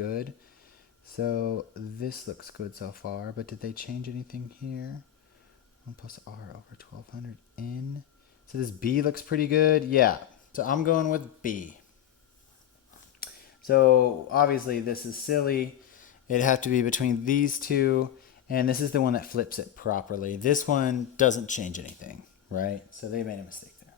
good. So this looks good so far, but did they change anything here? 1 plus r over 1200 n. So this b looks pretty good. Yeah, so I'm going with b. So obviously this is silly. It'd have to be between these two, and this is the one that flips it properly. This one doesn't change anything, right? So they made a mistake there.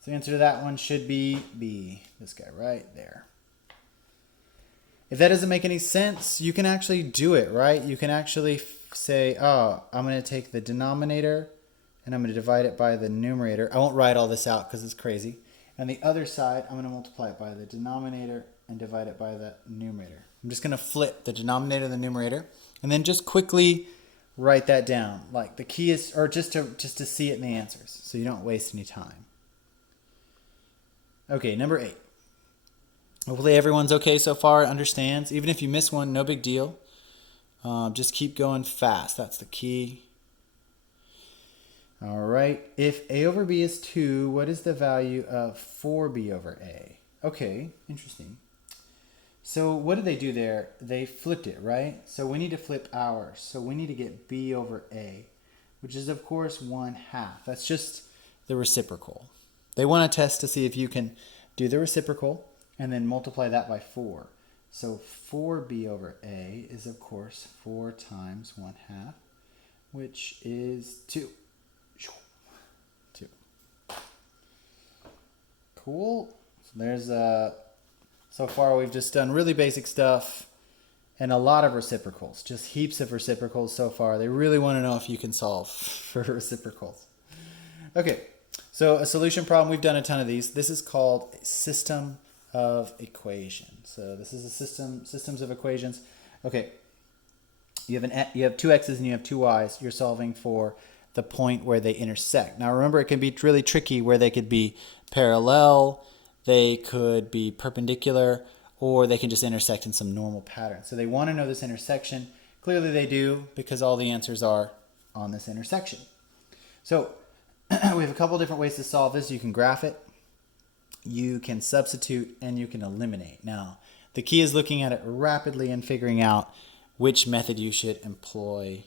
So the answer to that one should be B, this guy right there. If that doesn't make any sense, you can actually do it, right? You can actually say, oh, I'm going to take the denominator and I'm going to divide it by the numerator. I won't write all this out because it's crazy. And the other side, I'm going to multiply it by the denominator and divide it by the numerator. I'm just going to flip the denominator and the numerator and then just quickly write that down. Like the key is, or just to see it in the answers so you don't waste any time. Okay, number 8. Hopefully everyone's okay so far, understands. Even if you miss one, no big deal. Just keep going fast. That's the key. All right. If a over b is 2, what is the value of 4b over a? Okay, interesting. So what did they do there? They flipped it, right? So we need to flip ours. So we need to get b over a, which is, of course, 1/2. That's just the reciprocal. They want to test to see if you can do the reciprocal and then multiply that by 4. So 4b over a is, of course, 4 times 1/2, which is 2. 2. Cool. So there's so far we've just done really basic stuff and a lot of reciprocals, just heaps of reciprocals so far. They really want to know if you can solve for reciprocals. Okay, so a solution problem, we've done a ton of these. This is called a system of equations. So this is a systems of equations. Okay, you have 2 x's and you have 2 y's. You're solving for the point where they intersect. Now remember, it can be really tricky where they could be parallel, they could be perpendicular, or they can just intersect in some normal pattern. So they want to know this intersection. Clearly they do, because all the answers are on this intersection. So we have a couple different ways to solve this. You can graph it, you can substitute, and you can eliminate. Now, the key is looking at it rapidly and figuring out which method you should employ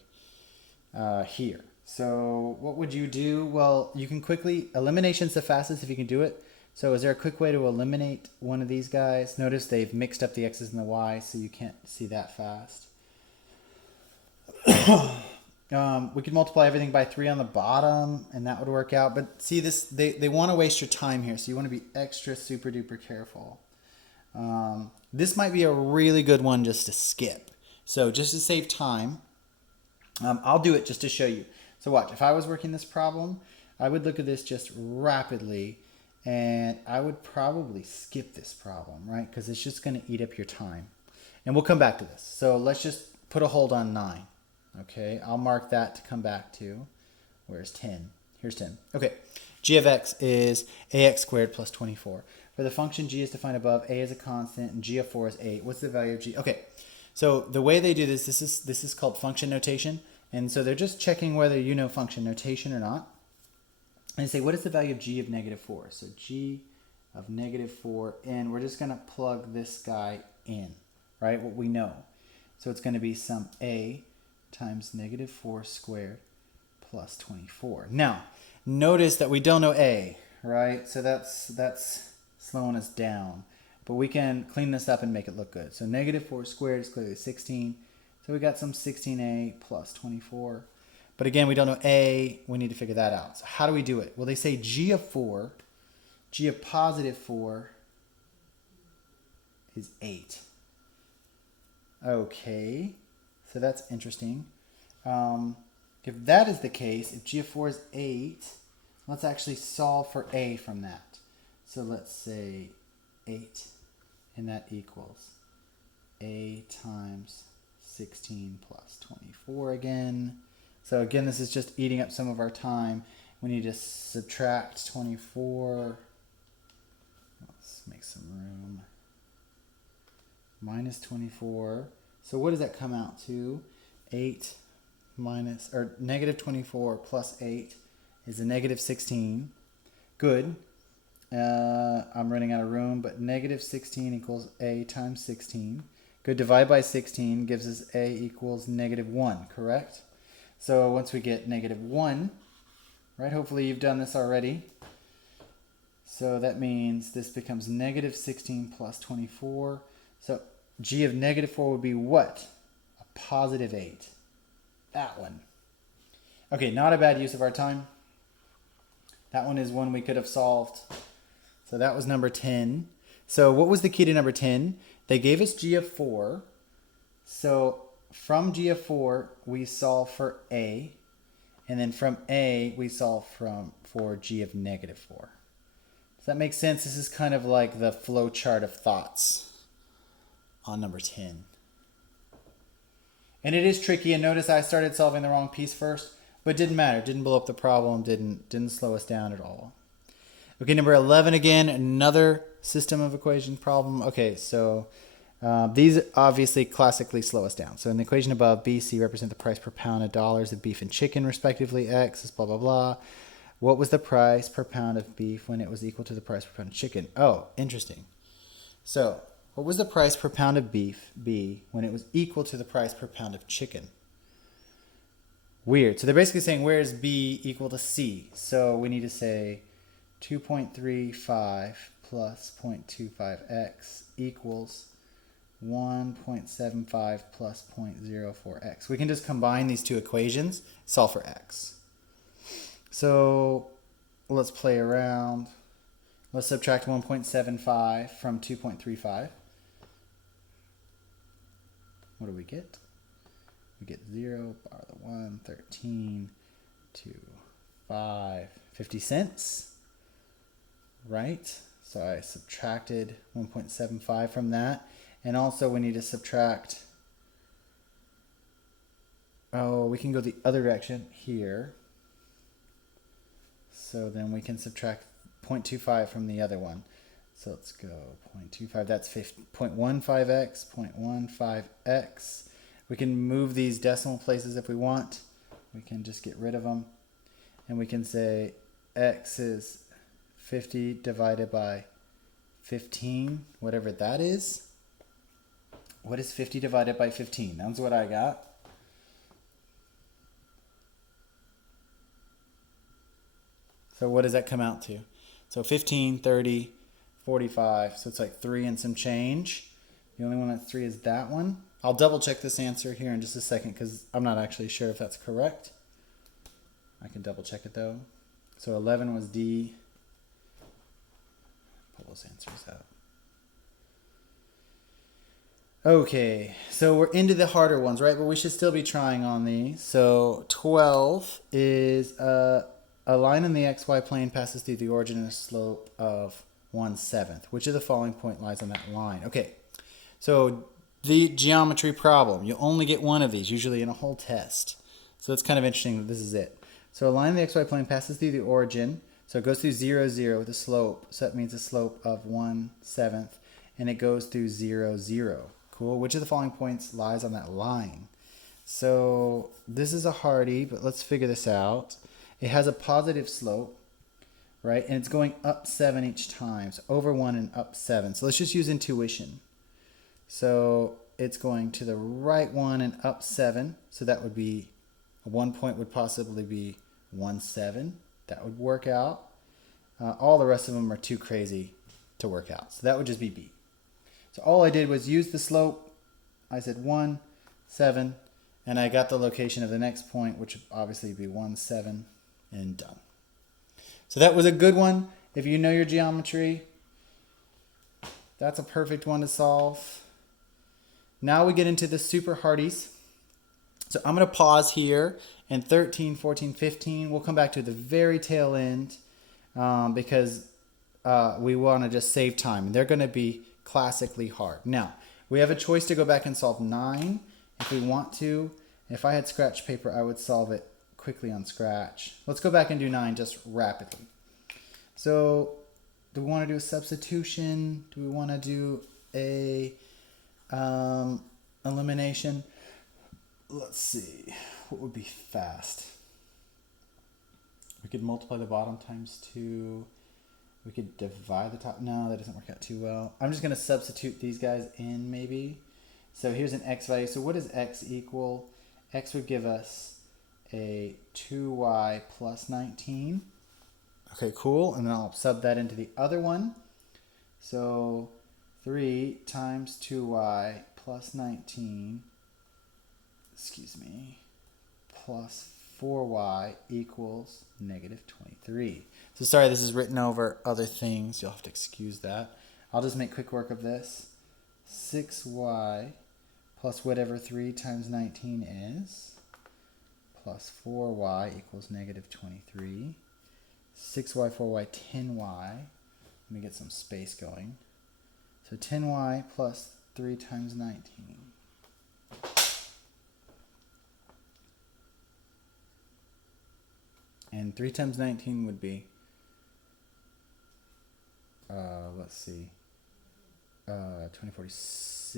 here. So what would you do? Well, you can quickly, elimination's the fastest if you can do it. So is there a quick way to eliminate one of these guys? Notice they've mixed up the x's and the y's, so you can't see that fast. We could multiply everything by 3 on the bottom, and that would work out. But see, this they want to waste your time here, so you want to be extra super duper careful. This might be a really good one just to skip. So just to save time, I'll do it just to show you. So watch, if I was working this problem, I would look at this just rapidly, and I would probably skip this problem, right? Because it's just going to eat up your time. And we'll come back to this. So let's just put a hold on 9. Okay, I'll mark that to come back to. Where's 10? Here's 10. Okay, g of x is ax squared plus 24. For the function g is defined above, a is a constant, and g of 4 is 8. What's the value of g? Okay, so the way they do this is called function notation. And so they're just checking whether you know function notation or not. And they say, what is the value of g of negative 4? So g of negative 4, and we're just going to plug this guy in, right? What we know. So it's going to be some a times negative 4 squared plus 24. Now, notice that we don't know a, right? So that's slowing us down. But we can clean this up and make it look good. So negative 4 squared is clearly 16. So we got some 16a plus 24. But again, we don't know a. We need to figure that out. So how do we do it? Well, they say g of 4, g of positive 4 is 8. Okay, so that's interesting. If that is the case, if g of 4 is 8, let's actually solve for a from that. So let's say 8, and that equals a times 16 plus 24 again. So again, this is just eating up some of our time. We need to subtract 24. Let's make some room. Minus 24. So what does that come out to? 8 minus, or negative 24 plus 8 is a negative 16. Good. I'm running out of room, but negative 16 equals a times 16. Go divide by 16 gives us a equals -1, correct? So once we get -1, right, hopefully you've done this already. So that means this becomes -16 plus 24. So g of -4 would be what? A +8. That one. Okay, not a bad use of our time. That one is one we could have solved. So that was number 10. So what was the key to number 10? They gave us g of 4. So from g of 4, we solve for a. And then from a, we solve for g of -4. Does that make sense? This is kind of like the flow chart of thoughts on number 10. And it is tricky. And notice I started solving the wrong piece first, but it didn't matter. It didn't blow up the problem. Didn't slow us down at all. Okay, number 11 again, another system of equation problem. Okay, so these obviously classically slow us down. So in the equation above, B, C represent the price per pound of dollars of beef and chicken, respectively. X is blah, blah, blah. What was the price per pound of beef when it was equal to the price per pound of chicken? Oh, interesting. So what was the price per pound of beef, B, when it was equal to the price per pound of chicken? Weird. So they're basically saying, where is B equal to C? So we need to say 2.35 plus 0.25x equals 1.75 plus 0.04x. We can just combine these two equations, solve for x. So let's play around. Let's subtract 1.75 from 2.35. What do we get? We get 0, bar the 1, 13, 2, 5, 50 cents, right? So I subtracted 1.75 from that. And also we need to subtract, we can go the other direction here. So then we can subtract 0.25 from the other one. So let's go 0.25, that's 0.15x, 0.15x. We can move these decimal places if we want. We can just get rid of them. And we can say x is 50 divided by 15, whatever that is. What is 50 divided by 15? That's what I got. So what does that come out to? So 15, 30, 45. So it's like 3 and some change. The only one that's 3 is that one. I'll double check this answer here in just a second because I'm not actually sure if that's correct. I can double check it though. So 11 was D. Pull those answers out. Okay, so we're into the harder ones, right? But we should still be trying on these. So 12 is a line in the xy plane passes through the origin and a slope of 1/7. Which of the following point lies on that line? Okay, so the geometry problem. You only get one of these, usually in a whole test. So it's kind of interesting that this is it. So a line in the xy plane passes through the origin. So it goes through 0, 0 with a slope. So that means a slope of 1/7. And it goes through 0, 0. Cool. Which of the following points lies on that line? So this is a hardie, but let's figure this out. It has a positive slope, right? And it's going up 7 each time. So over 1 and up 7. So let's just use intuition. So it's going to the right 1 and up 7. So that would be, 1 point would possibly be 1/7. That would work out. All the rest of them are too crazy to work out. So that would just be B. So all I did was use the slope. I said 1/7. And I got the location of the next point, which would obviously be 1/7, and done. So that was a good one. If you know your geometry, that's a perfect one to solve. Now we get into the super hardies. So I'm going to pause here, and 13, 14, 15, we'll come back to the very tail end because we want to just save time. And they're going to be classically hard. Now, we have a choice to go back and solve 9 if we want to. If I had scratch paper, I would solve it quickly on Scratch. Let's go back and do 9 just rapidly. So do we want to do a substitution? Do we want to do a elimination? Let's see. What would be fast? We could multiply the bottom times 2. We could divide the top. No, that doesn't work out too well. I'm just going to substitute these guys in maybe. So here's an x value. So what does x equal? X would give us a 2y plus 19. Okay, cool. And then I'll sub that into the other one. So 3 times 2y plus 19, excuse me, plus 4y equals negative 23. So sorry, this is written over other things. You'll have to excuse that. I'll just make quick work of this. 6y plus whatever 3 times 19 is, plus 4y equals negative 23. 6y, 4y, 10y. Let me get some space going. So 10y plus 3 times 19. And 3 times 19 would be, let's see, 2046.